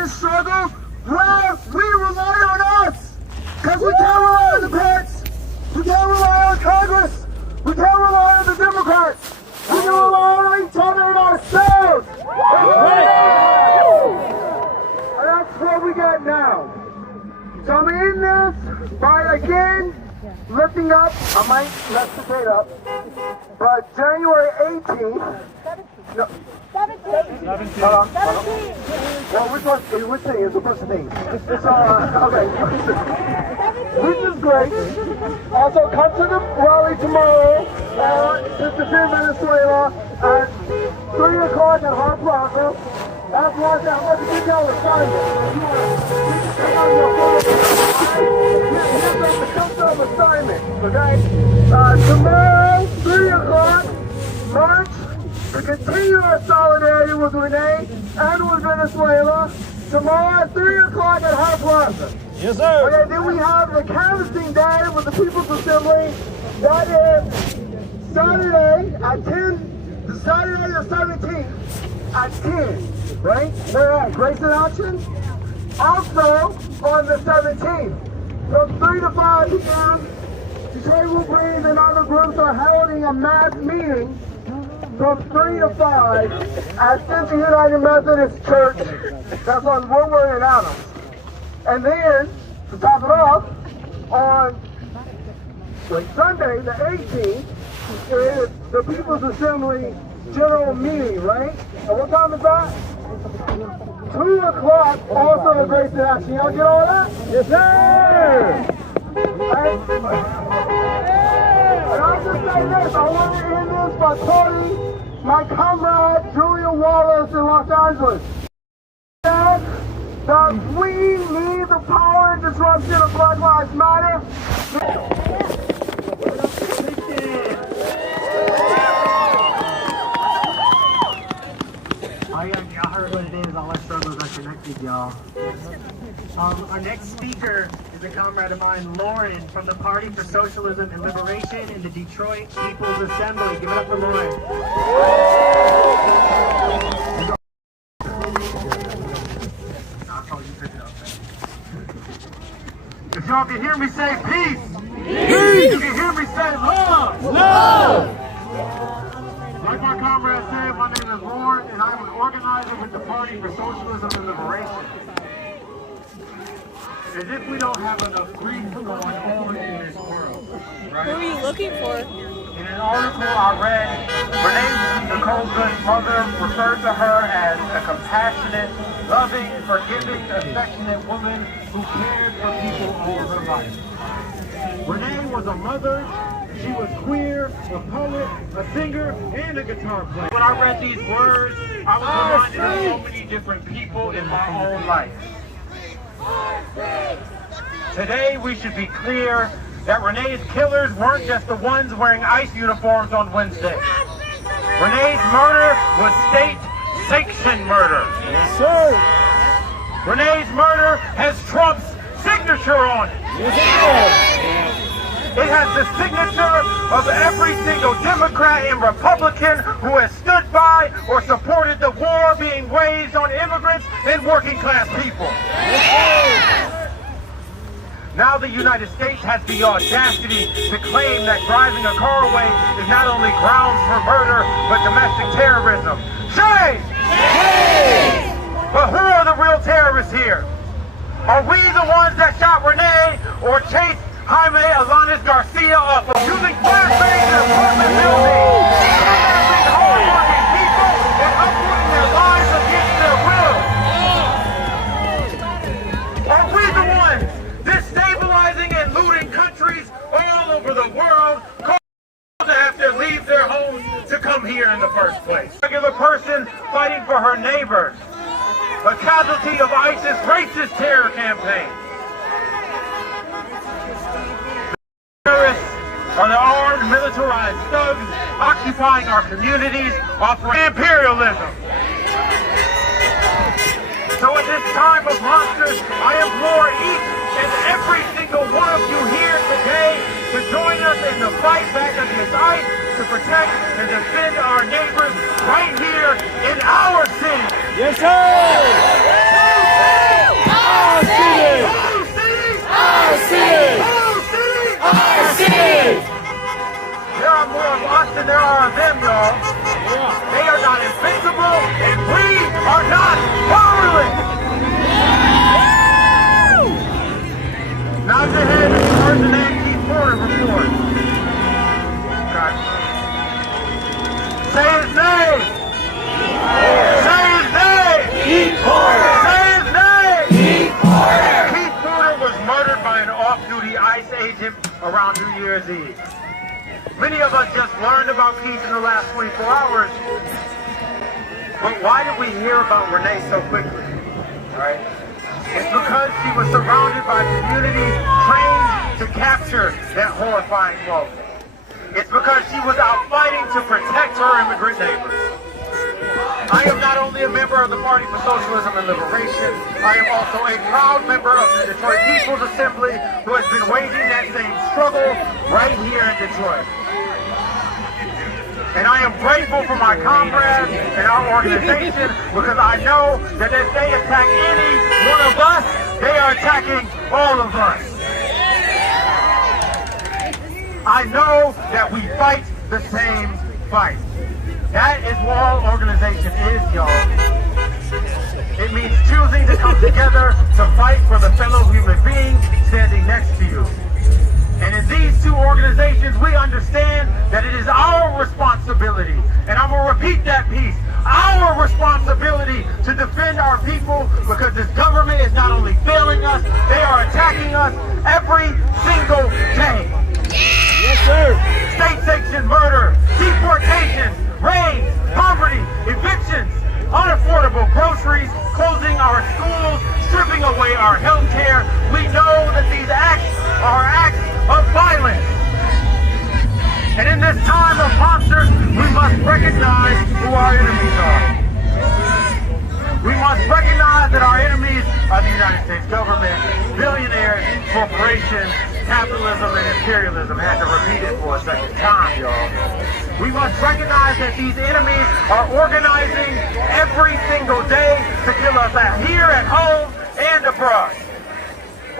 trying to struggle, well, we rely on us. Because we can't rely on the pets. We can't rely on Congress. We can't rely on the Democrats. We can rely on each other and ourselves. And that's what we got now. So I'm in this by, again, lifting up, I might lift the date up, but January 18th, no, 17. Well, which thing is the first thing? So, okay, which is great. Also, come to the rally tomorrow to defend Venezuela at 3 o'clock at Hart Plaza. That's why I'm about to give y'all a sign. Assignment, okay? Tomorrow, 3 o'clock, March, to continue our solidarity with Renee and with Venezuela. Tomorrow at 3 o'clock at Hart Plaza. Yes, sir. Okay, then we have the canvassing day with the People's Assembly. That is Saturday at 10, Saturday the 17th at 10, right? Where at? Grace in Action? Also, on the 17th, from 3 to 5 p.m., Detroit Will Breathe and other groups are holding a mass meeting from 3 to 5 at Central United Methodist Church. That's on Woodward and Adams. And then, to top it off, on Sunday, the 18th, is the People's Assembly General Meeting, right? And what time is that? 2 o'clock, also a Grace in Action. Y'all get all that? Yes, sir. And I'll just say this, I want to end this by quoting my comrade Julia Wallace in Los Angeles. That we need the power and disruption of Black Lives Matter. Y'all heard what it is. All our struggles are connected, y'all. Our next speaker is a comrade of mine, Lauren, from the Party for Socialism and Liberation in the Detroit People's Assembly. Give it up for Lauren. If y'all can hear me say peace, peace. You can hear me say love, Love. Like my comrade said, my name is Lauren, and I'm an organizer with the Party for Socialism and Liberation. As if we don't have enough grief going on in this world, right? Who are you looking for? In an article I read, Renee Nicole Good's mother referred to her as a compassionate, loving, forgiving, affectionate woman who cared for people all her life. Renee was a mother. She was queer, a poet, a singer, and a guitar player. When I read these words, I was reminded of so many different people in my own life. Today, we should be clear that Renee's killers weren't just the ones wearing ICE uniforms on Wednesday. Renee's murder was state-sanctioned murder. Yes, sir. Renee's murder has Trump's signature on it. Yes, sir. It has the signature of every single Democrat and Republican who has stood by or supported the war being waged on immigrants and working class people. Now the United States has the audacity to claim that driving a car away is not only grounds for murder, but domestic terrorism. Shame! But who are the real terrorists here? Are we the ones that shot Renee or chased Jaime Alanis Garcia off of using flashbangs in apartment buildings, kidnapping hardworking people and uprooting their lives against their will? Are we the ones destabilizing and looting countries all over the world, causing to have to leave their homes to come here in the first place? A regular person fighting for her neighbors, a casualty of ISIS racist terror campaign. Terrorists are the armed, militarized thugs occupying our communities, offering imperialism. So at this time of monsters, I implore each and every single one of you here today to join us in the fight back against ICE to protect and defend our neighbors right here in our city. Yes, sir. city! Whole city! Our city! There are more of us than there are of them, y'all. They are not invincible, and we are not powerless. Nod your head if you heard the name Keith Porter before. Okay. Say his name. Say his name. Keith Porter! Say his name. Keith Porter! Keith Porter was murdered by an off-duty ICE agent around New Year's Eve. Many of us just learned about Keith in the last 24 hours. But why did we hear about Renee so quickly? Right? It's because she was surrounded by communities trained to capture that horrifying moment. It's because she was out fighting to protect her immigrant neighbors. I am not only a member of the Party for Socialism and Liberation, I am also a proud member of the Detroit People's Assembly who has been waging that same struggle right here in Detroit. And I am grateful for my comrades and our organization because I know that if they attack any one of us, they are attacking all of us. I know that we fight the same fight. That is what all organization is, y'all. It means choosing to come together to fight for the fellow human being standing next to you. And in these two organizations, we understand that it is our responsibility, and I'm going to repeat that piece, our responsibility to defend our people because this government is not only failing us, they are attacking us every single day. Yes, sir! State-sanctioned murder, deportations, raids, poverty, evictions, unaffordable groceries, closing our schools, stripping away our health care. We know that these acts are acts of violence. And in this time of monsters, we must recognize who our enemies are. We must recognize that our enemies are the United States government, billionaires, corporations, capitalism, and imperialism. I had to repeat it for a second time, y'all. We must recognize that these enemies are organizing every single day to kill us here at home and abroad.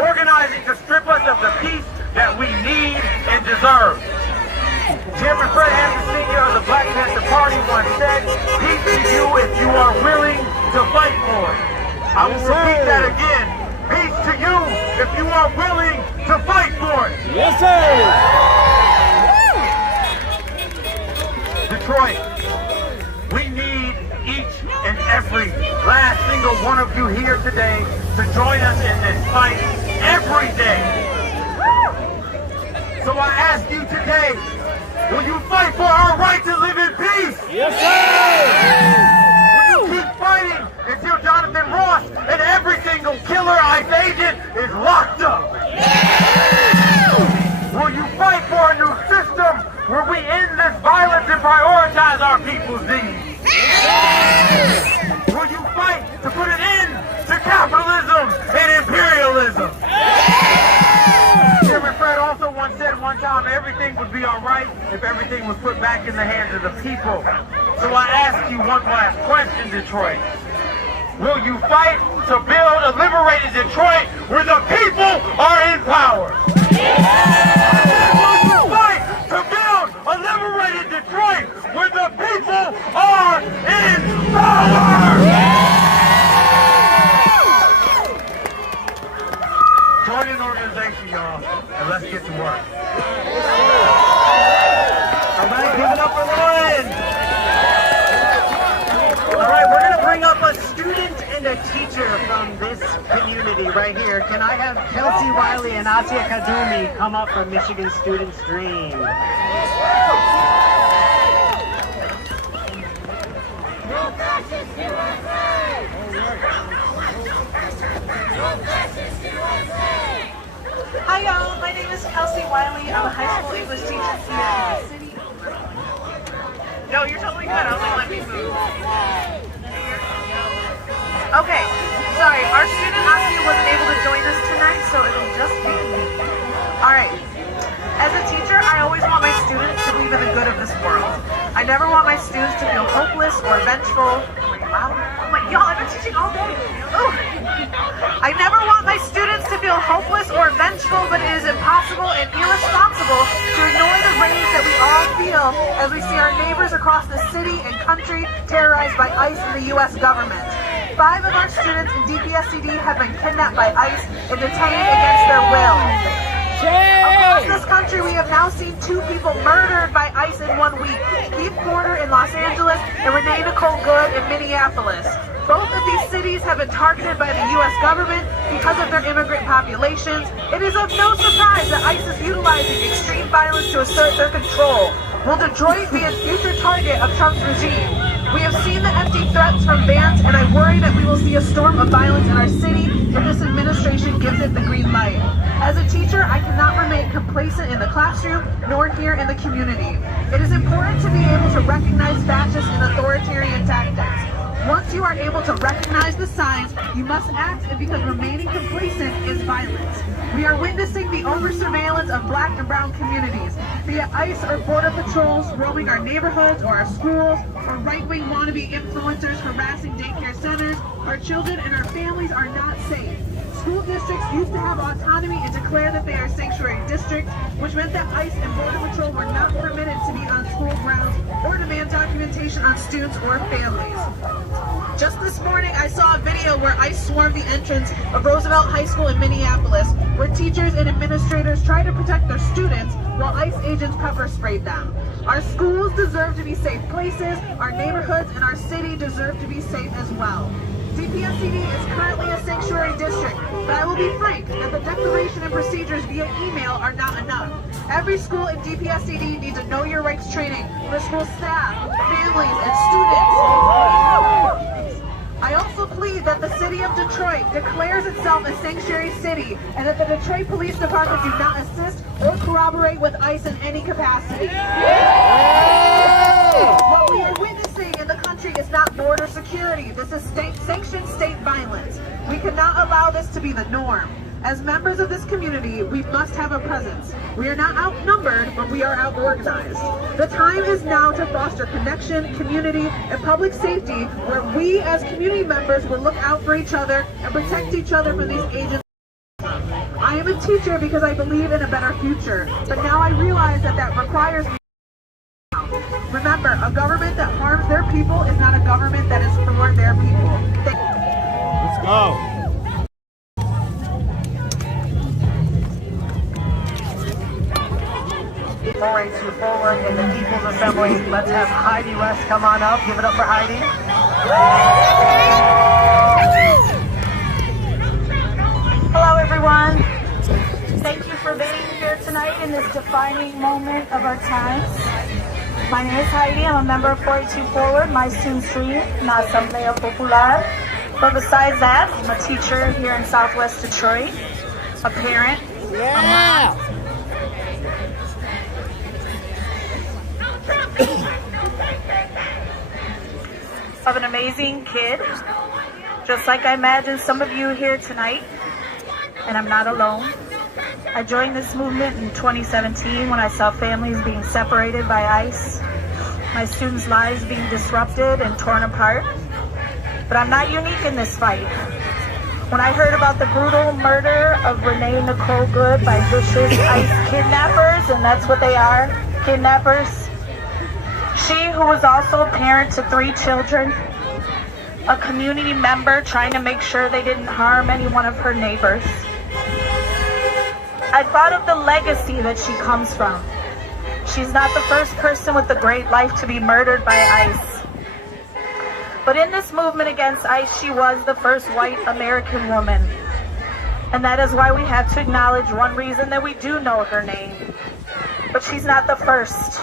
Organizing to strip us of the peace that we need and deserve. Chairman Fred Hampton Sr. of the Black Panther Party once said, "Peace to you if you are willing to fight for it." I will repeat that again. Peace to you if you are willing to fight for it. Yes, sir! Detroit, we need each and every last single one of you here today to join us in this fight every day. So I ask you today, will you fight for our right to live in peace? Yes, sir! Will you keep fighting until Jonathan Ross and every single killer ICE agent is locked up? Will you fight for a new system where we end this violence and prioritize our people's needs? Will you fight to put an end to capitalism and imperialism? Chairman Fred also once said one time everything would be all right if everything was put back in the hands of the people. So I ask you one last question, Detroit. Will you fight to build a liberated Detroit where the people are in power? Will you fight to build a liberated Detroit where the people are in power? Join an organization, y'all, and let's get to work. All right, give it up for Lauren. All right, we're going to bring up a student and a teacher from this community right here. Can I have Kelsey Wiley and Asia Kadumi come up from Michigan Students Dream? Hi y'all, my name is Kelsey Wiley. I'm a high school English teacher here in the city. No, you're totally good. I was like, let me move. Okay, sorry. Our student Asia wasn't able to join us tonight, so it'll just be me. Alright. As a teacher, I always want my students to believe in the good of this world. I never want my students to feel hopeless or vengeful. Oh my, y'all, I've been teaching all day. Ooh. I never want my students to feel feel hopeless or vengeful, but it is impossible and irresponsible to ignore the rage that we all feel as we see our neighbors across the city and country terrorized by ICE and the U.S. government. 5 of our students in DPSCD have been kidnapped by ICE and detained against their will. Across this country, we have now seen 2 people murdered by ICE in 1 week. Keith Porter in Los Angeles and Renee Nicole Good in Minneapolis. Both of these cities have been targeted by the U.S. government because of their immigrant populations. It is of no surprise that ICE is utilizing extreme violence to assert their control. Will Detroit be a future target of Trump's regime? We have seen the empty threats from bans, and I worry that we will see a storm of violence in our city if this administration gives it the green light. As a teacher, I cannot remain complacent in the classroom, nor here in the community. It is important to be able to recognize fascist and authoritarian tactics. Once you are able to recognize the signs, you must act, and because remaining complacent is violence. We are witnessing the over-surveillance of Black and brown communities, be it ICE or Border Patrols roaming our neighborhoods or our schools, or right-wing wannabe influencers harassing daycare centers. Our children and our families are not safe. School districts used to have autonomy and declare that they are sanctuary districts, which meant that ICE and Border Patrol were not permitted to be on school grounds or demand documentation on students or families. Just this morning, I saw a video where ICE swarmed the entrance of Roosevelt High School in Minneapolis, where teachers and administrators tried to protect their students while ICE agents pepper sprayed them. Our schools deserve to be safe places, our neighborhoods and our city deserve to be safe as well. DPSCD is currently a sanctuary district, but I will be frank that the declaration and procedures via email are not enough. Every school in DPSCD needs a Know Your Rights training for school staff, families, and students. I also plead that the city of Detroit declares itself a sanctuary city and that the Detroit Police Department do not assist or corroborate with ICE in any capacity. What we are witnessing in the country is not border security. This is sanctioned state violence. We cannot allow this to be the norm. As members of this community, we must have a presence. We are not outnumbered, but we are out-organized. The time is now to foster connection, community, and public safety, where we as community members will look out for each other and protect each other from these agents. I am a teacher because I believe in a better future, but now I realize that that requires me. Remember, a government that harms their people is not a government that is for their people. Let's go. Forward in the People's Assembly. Let's have Heidi West come on up. Give it up for Heidi. Hello, everyone. Thank you for being here tonight in this defining moment of our times. My name is Heidi. I'm a member of 482 Forward, my student stream, na Asamblea Popular. But besides that, I'm a teacher here in Southwest Detroit, a parent, a mom. Of an amazing kid, just like I imagine some of you here tonight, and I'm not alone. I joined this movement in 2017 when I saw families being separated by ICE, my students' lives being disrupted and torn apart. But I'm not unique in this fight. When I heard about the brutal murder of Renee Nicole Good by vicious ICE kidnappers, and that's what they are, kidnappers, she, who was also a parent to 3 children, a community member trying to make sure they didn't harm any one of her neighbors, I thought of the legacy that she comes from. She's not the first person with a great life to be murdered by ICE. But in this movement against ICE, she was the first white American woman. And that is why we have to acknowledge one reason that we do know her name. But she's not the first.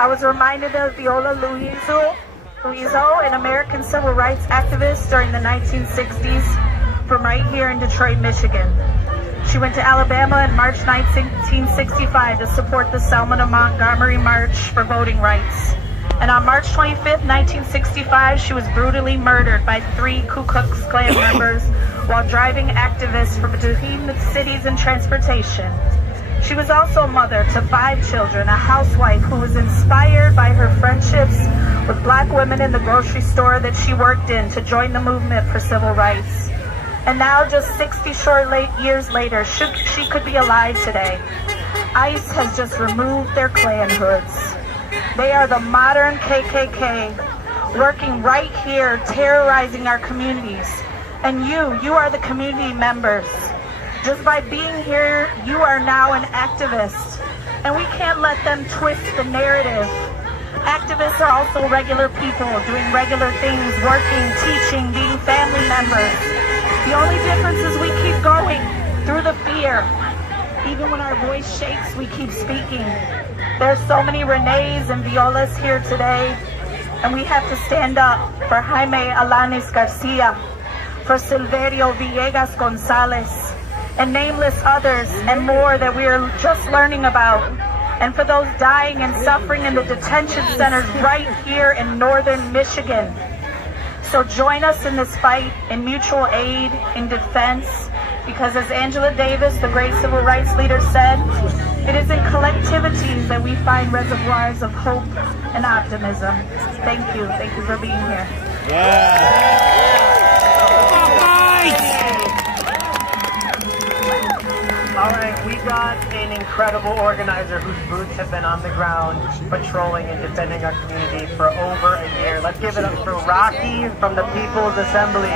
I was reminded of Viola Liuzzo, an American civil rights activist during the 1960s from right here in Detroit, Michigan. She went to Alabama in March 1965 to support the Selma to Montgomery March for voting rights. And on March 25th, 1965, she was brutally murdered by 3 Ku Klux Klan members while driving activists from between cities and transportation. She was also a mother to 5 children, a housewife who was inspired by her friendships with Black women in the grocery store that she worked in to join the movement for civil rights. And now, just 60 years later, she could be alive today. ICE has just removed their Klan hoods. They are the modern KKK, working right here, terrorizing our communities. And you are the community members. Just by being here, you are now an activist. And we can't let them twist the narrative. Activists are also regular people doing regular things, working, teaching, being family members. The only difference is we keep going through the fear. Even when our voice shakes, we keep speaking. There's so many Renees and Violas here today, and we have to stand up for Jaime Alanis Garcia, for Silverio Villegas Gonzalez, and nameless others and more that we are just learning about, and for those dying and suffering in the detention centers right here in northern Michigan. So join us in this fight, in mutual aid, in defense, because as Angela Davis, the great civil rights leader, said, it is in collectivities that we find reservoirs of hope and optimism. Thank you. Thank you for being here. All right, we got an incredible organizer whose boots have been on the ground patrolling and defending our community for over a year. Let's give it up for Rocky from the People's Assembly.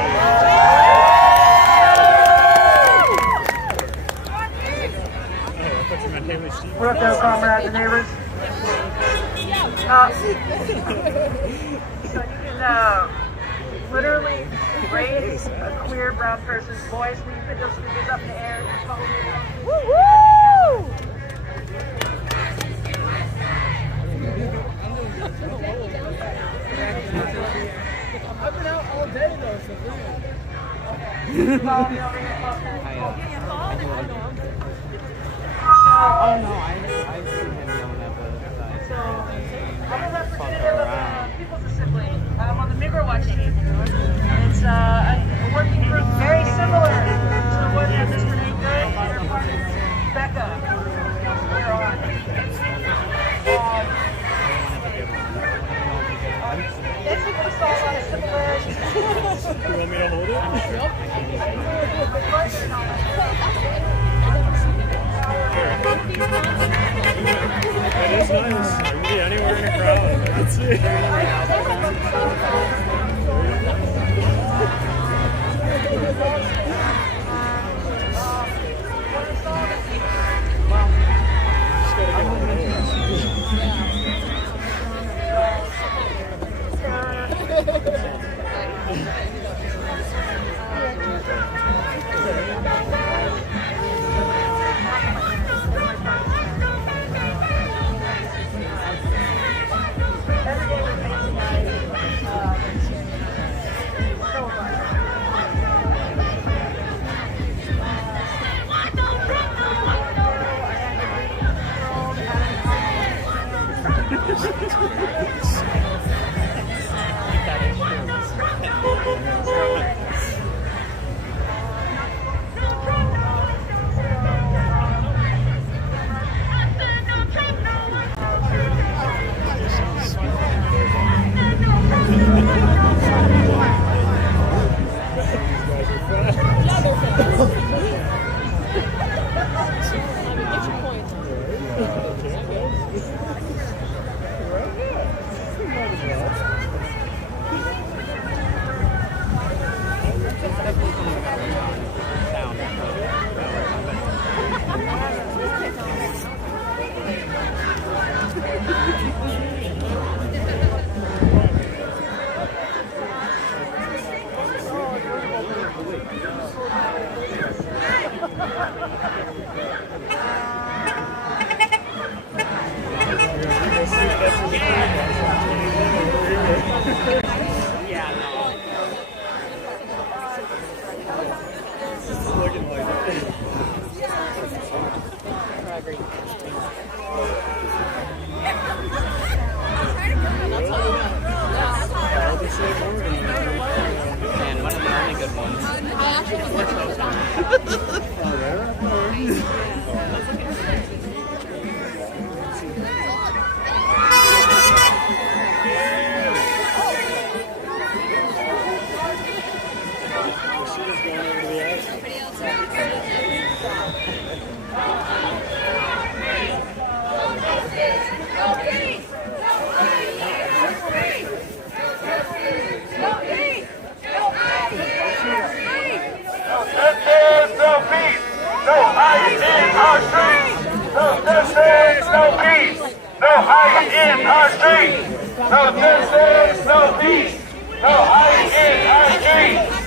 What up there, comrades and neighbors? So you can literally raise a queer brown person's voice when you put those fingers up in the air. Woo-woo! I've been out all day though, so oh no, I've seen him yelling at the So, I'm a representative of the People's Assembly. I'm on the Migrowatch team. It's a working group very similar to the one that Mr. Nate Good and your partner, Becca, we're on. I think we saw a lot of similarities. You want me to hold That is nice. You can be anywhere in a crowd. That's and one of the only good ones. She was going over to the ice. No ice in our streets. No justice, no peace. No ice in our streets. No justice, no peace. No ice in our streets.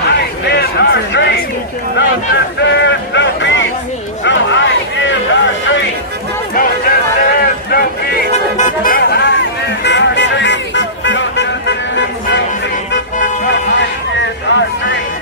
Ice in our streets. No justice, no peace. No ice in our streets. No justice, no peace. No ice in our streets. No justice, no peace. No ice in our streets.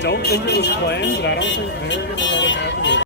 Don't think it was planned, but I don't think they're going to let it happen.